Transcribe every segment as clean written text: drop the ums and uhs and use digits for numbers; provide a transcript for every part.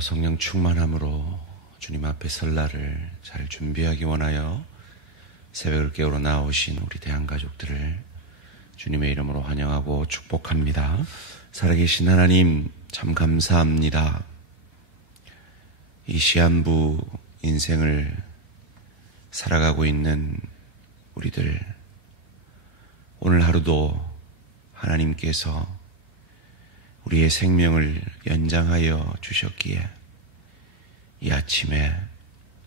오늘도 성령 충만함으로 주님 앞에 설 날을 잘 준비하기 원하여 새벽을 깨우러 나오신 우리 대한가족들을 주님의 이름으로 환영하고 축복합니다. 살아계신 하나님 참 감사합니다. 이 시한부 인생을 살아가고 있는 우리들, 오늘 하루도 하나님께서 우리의 생명을 연장하여 주셨기에 이 아침에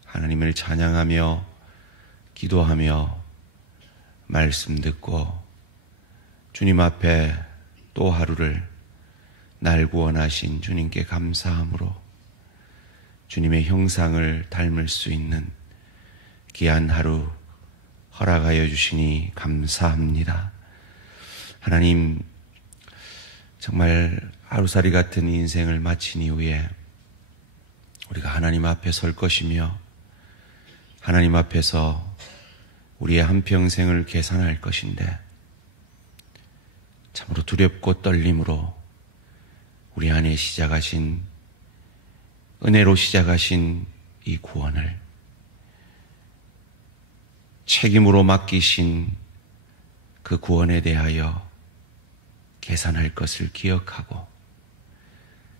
하나님을 찬양하며 기도하며 말씀 듣고 주님 앞에 또 하루를 날 구원하신 주님께 감사함으로 주님의 형상을 닮을 수 있는 귀한 하루 허락하여 주시니 감사합니다. 하나님, 정말 하루살이 같은 인생을 마친 이후에 우리가 하나님 앞에 설 것이며 하나님 앞에서 우리의 한평생을 계산할 것인데 참으로 두렵고 떨림으로 우리 안에 시작하신, 은혜로 시작하신 이 구원을 책임으로 맡기신 그 구원에 대하여 계산할 것을 기억하고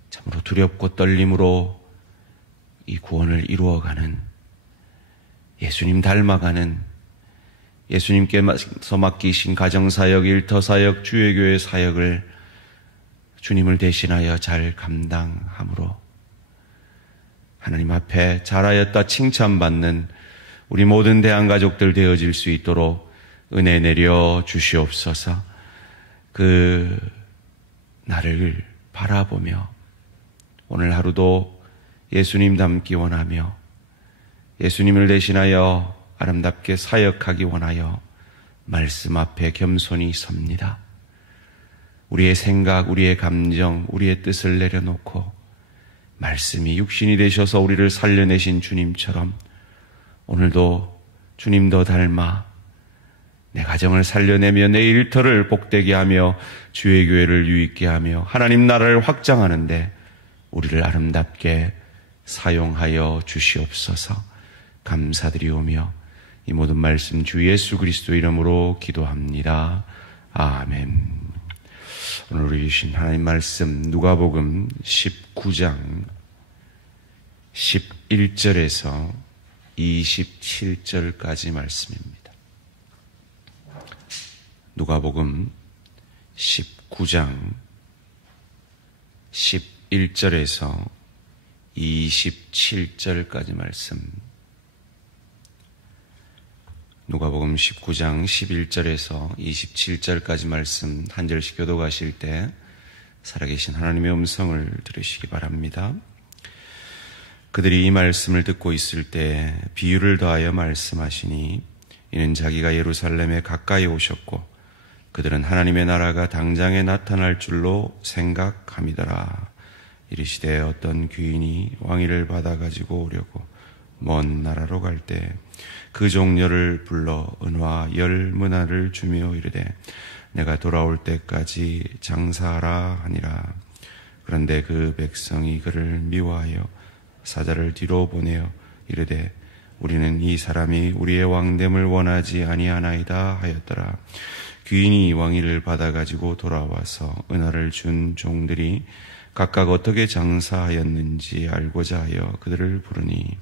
참으로 두렵고 떨림으로 이 구원을 이루어가는, 예수님 닮아가는, 예수님께서 맡기신 가정사역, 일터사역, 주의교회 사역을 주님을 대신하여 잘 감당함으로 하나님 앞에 잘하였다 칭찬받는 우리 모든 대한가족들 되어질 수 있도록 은혜 내려 주시옵소서. 그 나를 바라보며 오늘 하루도 예수님 닮기 원하며 예수님을 대신하여 아름답게 사역하기 원하여 말씀 앞에 겸손히 섭니다. 우리의 생각, 우리의 감정, 우리의 뜻을 내려놓고 말씀이 육신이 되셔서 우리를 살려내신 주님처럼 오늘도 주님도 닮아 내 가정을 살려내며 내 일터를 복되게 하며 주의 교회를 유익게 하며 하나님 나라를 확장하는데 우리를 아름답게 사용하여 주시옵소서. 감사드리오며 이 모든 말씀 주 예수 그리스도 이름으로 기도합니다. 아멘. 오늘 우리 주신 하나님 말씀 누가복음 19장 11절에서 27절까지 말씀입니다. 누가복음 19장 11절에서 27절까지 말씀. 누가복음 19장 11절에서 27절까지 말씀 한 절씩 교독하실 때 살아계신 하나님의 음성을 들으시기 바랍니다. 그들이 이 말씀을 듣고 있을 때 비유를 더하여 말씀하시니 이는 자기가 예루살렘에 가까이 오셨고 그들은 하나님의 나라가 당장에 나타날 줄로 생각함이더라. 이르시되 어떤 귀인이 왕위를 받아가지고 오려고 먼 나라로 갈 때 그 종려를 불러 은화 10문화를 주며 이르되 내가 돌아올 때까지 장사하라 하니라. 그런데 그 백성이 그를 미워하여 사자를 뒤로 보내어 이르되 우리는 이 사람이 우리의 왕됨을 원하지 아니하나이다 하였더라. 귀인이 왕위를 받아가지고 돌아와서 은화를 준 종들이 각각 어떻게 장사하였는지 알고자 하여 그들을 부르니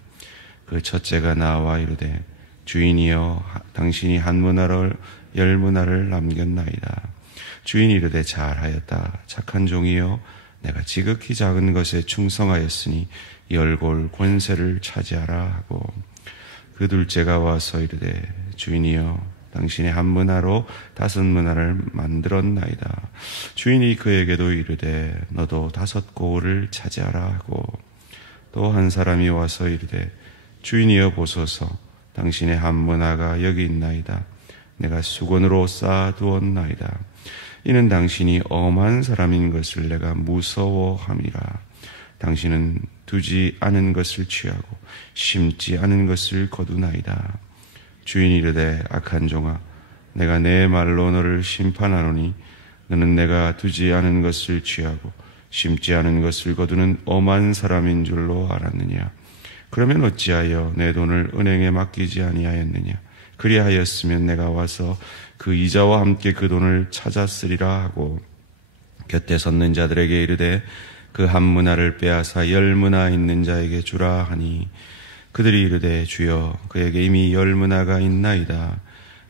그 첫째가 나와 이르되 주인이여 당신이 한 문화를 10문화를 남겼나이다. 주인이 이르되 잘하였다. 착한 종이여 내가 지극히 작은 것에 충성하였으니 열골 권세를 차지하라 하고 그 둘째가 와서 이르되 주인이여 당신의 한 문화로 5문화를 만들었나이다. 주인이 그에게도 이르되 너도 5고을을 차지하라 하고 또 한 사람이 와서 이르되 주인이여 보소서 당신의 한 문화가 여기 있나이다. 내가 수건으로 쌓아두었나이다. 이는 당신이 엄한 사람인 것을 내가 무서워함이라. 당신은 두지 않은 것을 취하고 심지 않은 것을 거두나이다. 주인이 이르되 악한 종아 내가 내 말로 너를 심판하노니 너는 내가 두지 않은 것을 취하고 심지 않은 것을 거두는 엄한 사람인 줄로 알았느냐? 그러면 어찌하여 내 돈을 은행에 맡기지 아니하였느냐? 그리하였으면 내가 와서 그 이자와 함께 그 돈을 찾았으리라 하고 곁에 섰는 자들에게 이르되 그 한 문화를 빼앗아 10문화 있는 자에게 주라 하니 그들이 이르되 주여 그에게 이미 10문화가 있나이다.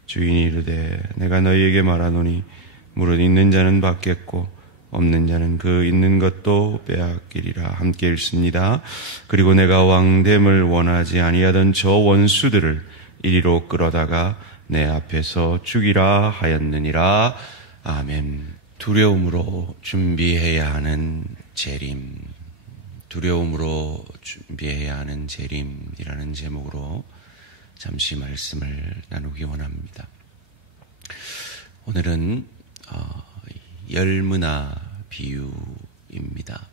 주인이 이르되 내가 너희에게 말하노니 무릇 있는 자는 받겠고 없는 자는 그 있는 것도 빼앗기리라. 함께 읽습니다. 그리고 내가 왕됨을 원하지 아니하던 저 원수들을 이리로 끌어다가 내 앞에서 죽이라 하였느니라. 아멘. 두려움으로 준비해야 하는 재림. 두려움으로 준비해야 하는 재림이라는 제목으로 잠시 말씀을 나누기 원합니다. 오늘은 10문화 비유입니다.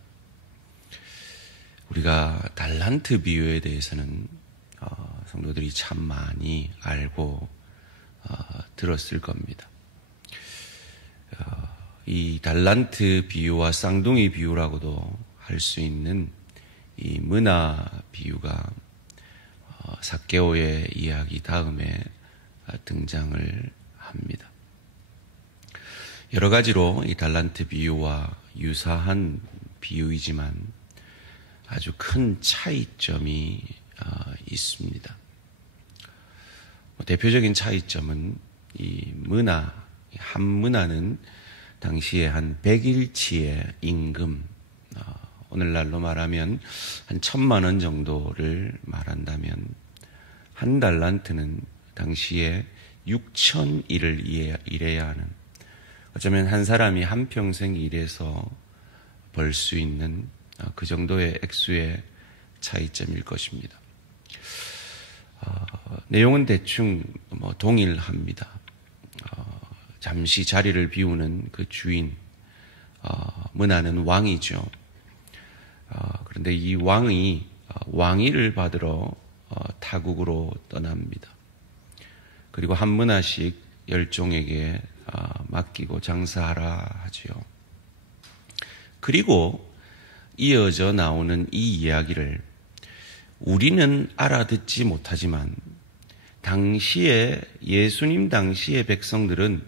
우리가 달란트 비유에 대해서는 성도들이 참 많이 알고 들었을 겁니다. 이 달란트 비유와 쌍둥이 비유라고도 할 수 있는 이 문화 비유가 삭개오의 이야기 다음에 등장을 합니다. 여러 가지로 이 달란트 비유와 유사한 비유이지만 아주 큰 차이점이 있습니다. 대표적인 차이점은 이 문화, 한 문화는 당시에 한 100일치의 임금, 오늘날로 말하면 한 1,000만 원 정도를 말한다면 한 달란트는 당시에 6,000일을 일해야 하는, 어쩌면 한 사람이 한 평생 일해서 벌 수 있는 그 정도의 액수의 차이점일 것입니다. 내용은 대충 동일합니다. 잠시 자리를 비우는 그 주인, 문화는 왕이죠. 그런데 이 왕이 왕위를 받으러 타국으로 떠납니다. 그리고 한 문화씩 열종에게 맡기고 장사하라 하지요. 그리고 이어져 나오는 이 이야기를 우리는 알아듣지 못하지만 당시에 예수님 당시의 백성들은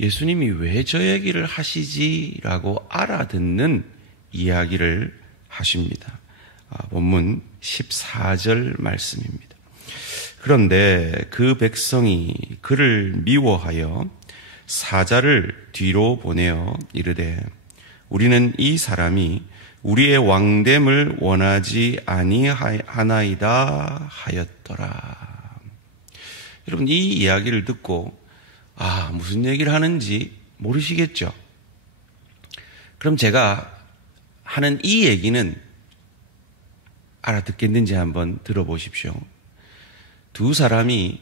예수님이 왜 저 얘기를 하시지라고 알아듣는 이야기를 하십니다. 본문 14절 말씀입니다. 그런데 그 백성이 그를 미워하여 사자를 뒤로 보내어 이르되 우리는 이 사람이 우리의 왕됨을 원하지 아니하나이다 하였더라. 여러분, 이 이야기를 듣고 무슨 얘기를 하는지 모르시겠죠? 그럼 제가 하는 이 얘기는 알아듣겠는지 한번 들어보십시오. 두 사람이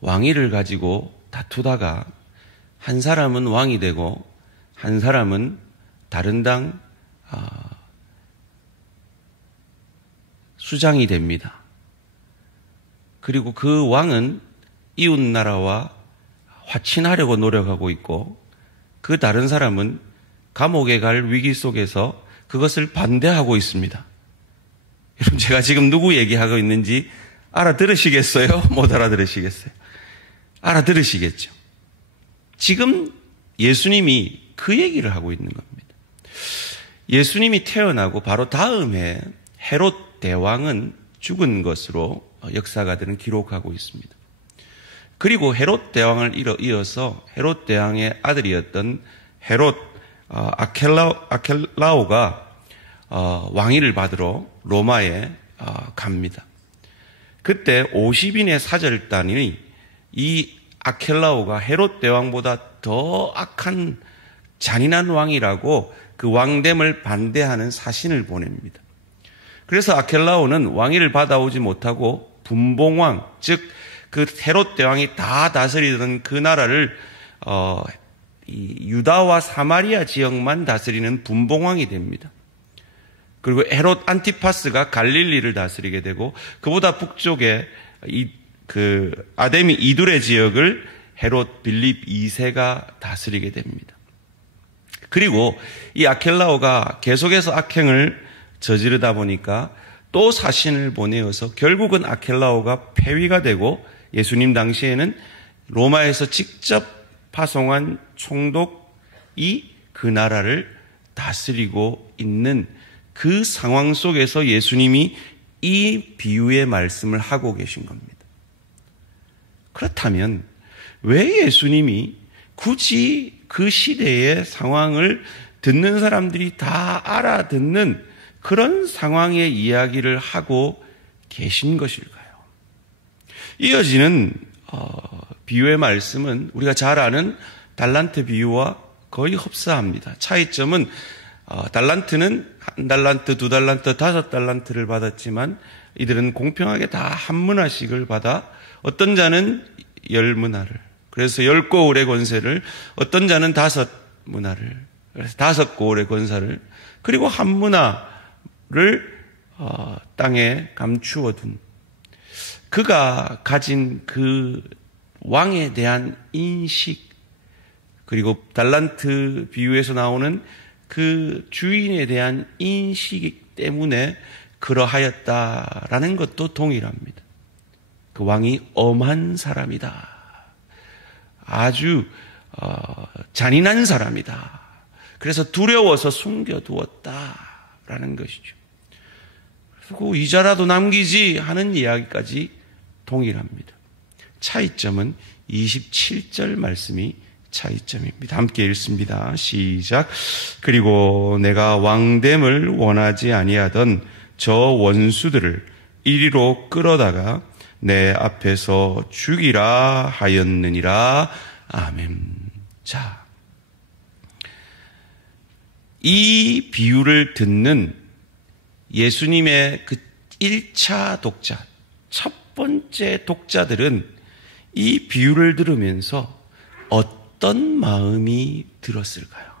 왕위를 가지고 다투다가 한 사람은 왕이 되고 한 사람은 다른 당 수장이 됩니다. 그리고 그 왕은 이웃 나라와 화친하려고 노력하고 있고 그 다른 사람은 감옥에 갈 위기 속에서 그것을 반대하고 있습니다. 여러분, 제가 지금 누구 얘기하고 있는지 알아들으시겠어요? 못 알아들으시겠어요? 알아들으시겠죠? 지금 예수님이 그 얘기를 하고 있는 겁니다. 예수님이 태어나고 바로 다음에 헤롯 대왕은 죽은 것으로 역사가들은 기록하고 있습니다. 그리고 헤롯 대왕을 이어서 헤롯 대왕의 아들이었던 헤롯 아켈라오가 왕위를 받으러 로마에 갑니다. 그때 50인의 사절단이 이 아켈라오가 헤롯 대왕보다 더 악한 잔인한 왕이라고 그 왕됨을 반대하는 사신을 보냅니다. 그래서 아켈라오는 왕위를 받아오지 못하고 분봉왕, 즉 그 헤롯 대왕이 다 다스리던 그 나라를 이 유다와 사마리아 지역만 다스리는 분봉왕이 됩니다. 그리고 헤롯 안티파스가 갈릴리를 다스리게 되고 그보다 북쪽에 그 아데미 이두레 지역을 헤롯 빌립 2세가 다스리게 됩니다. 그리고 이 아켈라오가 계속해서 악행을 저지르다 보니까 또 사신을 보내어서 결국은 아켈라오가 폐위가 되고 예수님 당시에는 로마에서 직접 파송한 총독이 그 나라를 다스리고 있는 그 상황 속에서 예수님이 이 비유의 말씀을 하고 계신 겁니다. 그렇다면 왜 예수님이 굳이 그 시대의 상황을 듣는 사람들이 다 알아듣는 그런 상황의 이야기를 하고 계신 것일까요? 이어지는 비유의 말씀은 우리가 잘 아는 달란트 비유와 거의 흡사합니다. 차이점은 달란트는 1달란트, 2달란트, 5달란트를 받았지만 이들은 공평하게 다 한 문화씩을 받아 어떤 자는 10문화를, 그래서 10고울의 권세를, 어떤 자는 5문화를, 그래서 5고울의 권세를, 그리고 한 문화를 땅에 감추어 둔 그가 가진 그 왕에 대한 인식, 그리고 달란트 비유에서 나오는 그 주인에 대한 인식 때문에 그러하였다라는 것도 동일합니다. 그 왕이 엄한 사람이다. 아주 잔인한 사람이다. 그래서 두려워서 숨겨두었다라는 것이죠. 그리고 이자라도 남기지 하는 이야기까지 동일합니다. 차이점은 27절 말씀이 차이점입니다. 함께 읽습니다. 시작. 그리고 내가 왕됨을 원하지 아니하던 저 원수들을 이리로 끌어다가 내 앞에서 죽이라 하였느니라. 아멘. 자, 이 비유를 듣는 예수님의 그 1차 독자, 첫 번째 독자들은 이 비유를 들으면서 어떤 마음이 들었을까요?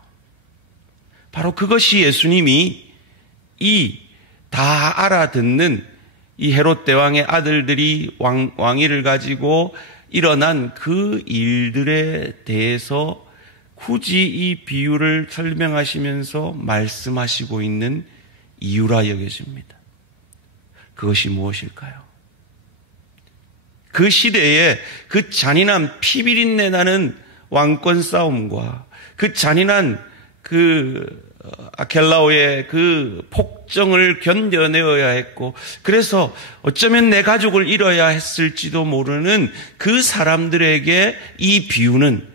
바로 그것이 예수님이 이 다 알아듣는 이 헤롯 대왕의 아들들이 왕위를 가지고 일어난 그 일들에 대해서 굳이 이 비유를 설명하시면서 말씀하시고 있는 이유라 여겨집니다. 그것이 무엇일까요? 그 시대에 그 잔인한 피비린내 나는 왕권 싸움과 그 잔인한 그 아켈라오의 그 폭정을 견뎌내어야 했고, 그래서 어쩌면 내 가족을 잃어야 했을지도 모르는 그 사람들에게 이 비유는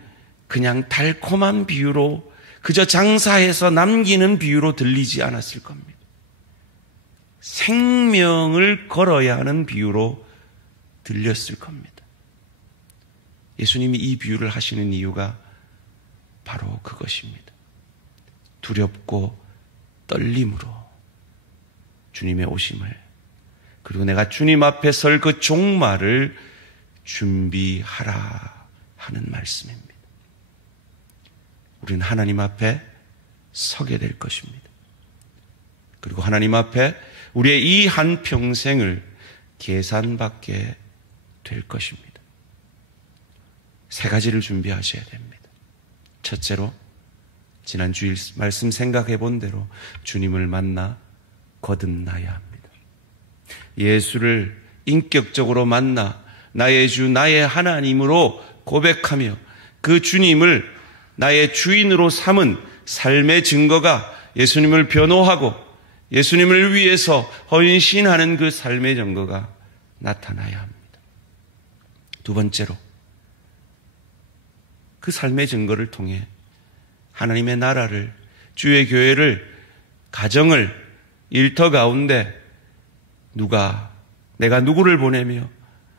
그냥 달콤한 비유로, 그저 장사해서 남기는 비유로 들리지 않았을 겁니다. 생명을 걸어야 하는 비유로 들렸을 겁니다. 예수님이 이 비유를 하시는 이유가 바로 그것입니다. 두렵고 떨림으로 주님의 오심을, 그리고 내가 주님 앞에 설 그 종말을 준비하라 하는 말씀입니다. 우리는 하나님 앞에 서게 될 것입니다. 그리고 하나님 앞에 우리의 이 한 평생을 계산받게 될 것입니다. 세 가지를 준비하셔야 됩니다. 첫째로, 지난 주일 말씀 생각해 본 대로 주님을 만나 거듭나야 합니다. 예수를 인격적으로 만나 나의 주, 나의 하나님으로 고백하며 그 주님을 나의 주인으로 삼은 삶의 증거가, 예수님을 변호하고 예수님을 위해서 헌신하는 그 삶의 증거가 나타나야 합니다. 두 번째로, 그 삶의 증거를 통해 하나님의 나라를, 주의 교회를, 가정을, 일터 가운데 내가 누구를 보내며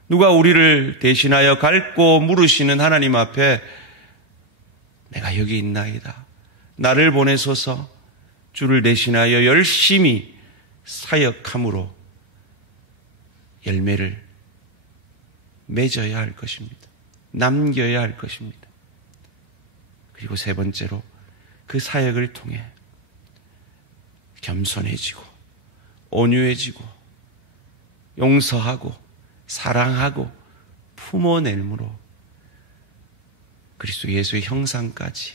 누가 우리를 대신하여 갈고 물으시는 하나님 앞에 내가 여기 있나이다, 나를 보내소서, 주를 대신하여 열심히 사역함으로 열매를 맺어야 할 것입니다. 남겨야 할 것입니다. 그리고 세 번째로, 그 사역을 통해 겸손해지고 온유해지고 용서하고 사랑하고 품어내므로 그리스도 예수의 형상까지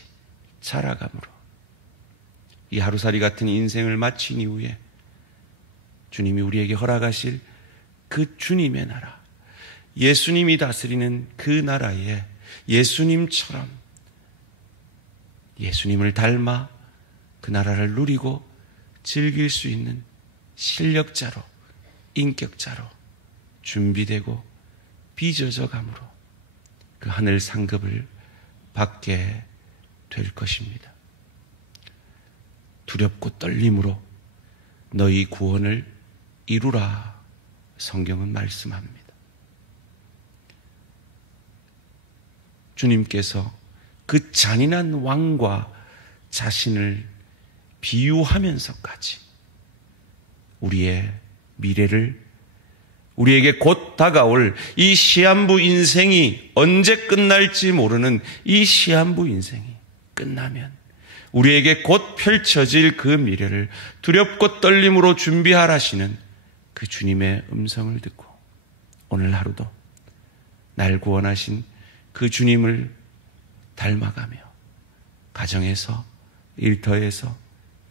자라감으로 이 하루살이 같은 인생을 마친 이후에 주님이 우리에게 허락하실 그 주님의 나라, 예수님이 다스리는 그 나라에 예수님처럼 예수님을 닮아 그 나라를 누리고 즐길 수 있는 실력자로, 인격자로 준비되고 빚어져 감으로 그 하늘 상급을 받게 될 것입니다. 두렵고 떨림으로 너희 구원을 이루라, 성경은 말씀합니다. 주님께서 그 잔인한 왕과 자신을 비유하면서까지 우리의 미래를, 우리에게 곧 다가올 이 시한부 인생이 언제 끝날지 모르는 이 시한부 인생이 끝나면 우리에게 곧 펼쳐질 그 미래를 두렵고 떨림으로 준비하라시는 그 주님의 음성을 듣고 오늘 하루도 날 구원하신 그 주님을 닮아가며 가정에서, 일터에서,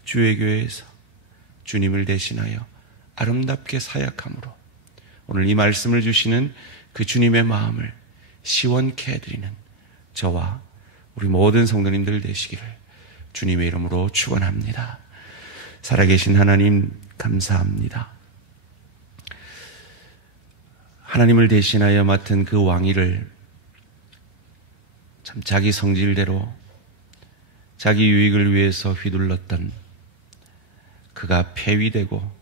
주의교회에서 주님을 대신하여 아름답게 사역함으로 오늘 이 말씀을 주시는 그 주님의 마음을 시원케 해드리는 저와 우리 모든 성도님들 되시기를 주님의 이름으로 축원합니다. 살아계신 하나님 감사합니다. 하나님을 대신하여 맡은 그 왕위를 참 자기 성질대로 자기 유익을 위해서 휘둘렀던 그가 폐위되고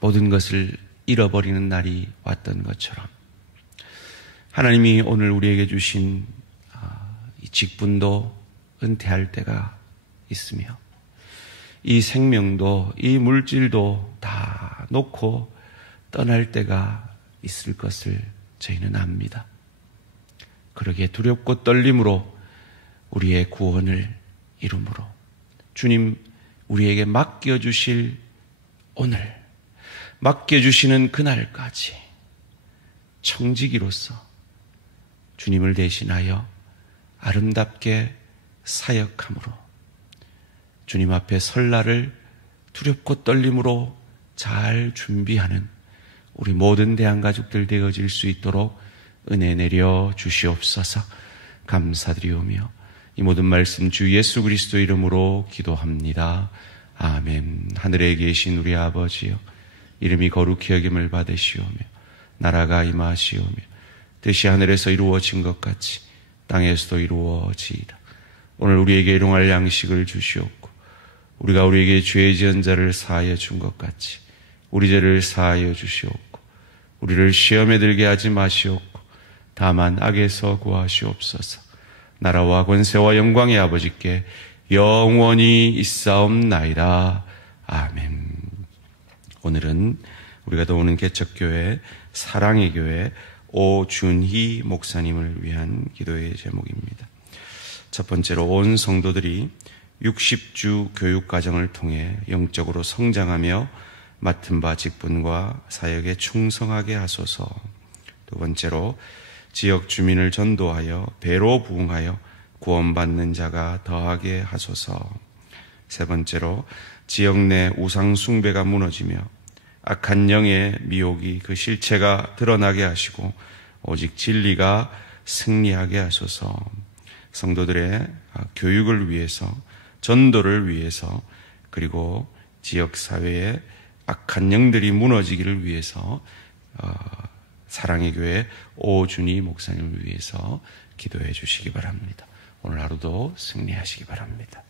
모든 것을 잃어버리는 날이 왔던 것처럼 하나님이 오늘 우리에게 주신 이 직분도 은퇴할 때가 있으며 이 생명도, 이 물질도 다 놓고 떠날 때가 있을 것을 저희는 압니다. 그러기에 두렵고 떨림으로 우리의 구원을 이루므로 주님 우리에게 맡겨주실 오늘, 맡겨주시는 그날까지 청지기로서 주님을 대신하여 아름답게 사역함으로 주님 앞에 설 날을 두렵고 떨림으로 잘 준비하는 우리 모든 대한가족들 되어질 수 있도록 은혜 내려 주시옵소서. 감사드리오며 이 모든 말씀 주 예수 그리스도 이름으로 기도합니다. 아멘. 하늘에 계신 우리 아버지여, 이름이 거룩히 여김을 받으시오며 나라가 임하시오며 뜻이 하늘에서 이루어진 것 같이 땅에서도 이루어지이다. 오늘 우리에게 일용할 양식을 주시옵고 우리가 우리에게 죄 지은 자를 사하여 준 것 같이 우리 죄를 사하여 주시옵고 우리를 시험에 들게 하지 마시옵고 다만 악에서 구하시옵소서. 나라와 권세와 영광의 아버지께 영원히 있사옵나이다. 아멘. 오늘은 우리가 도우는 개척교회 사랑의 교회 오준희 목사님을 위한 기도의 제목입니다. 첫 번째로 온 성도들이 60주 교육과정을 통해 영적으로 성장하며 맡은 바 직분과 사역에 충성하게 하소서. 두 번째로 지역 주민을 전도하여 배로 부응하여 구원받는 자가 더하게 하소서. 세 번째로 지역 내 우상 숭배가 무너지며 악한 영의 미혹이 그 실체가 드러나게 하시고 오직 진리가 승리하게 하소서. 성도들의 교육을 위해서, 전도를 위해서, 그리고 지역사회의 악한 영들이 무너지기를 위해서 사랑의 교회 오준희 목사님을 위해서 기도해 주시기 바랍니다. 오늘 하루도 승리하시기 바랍니다.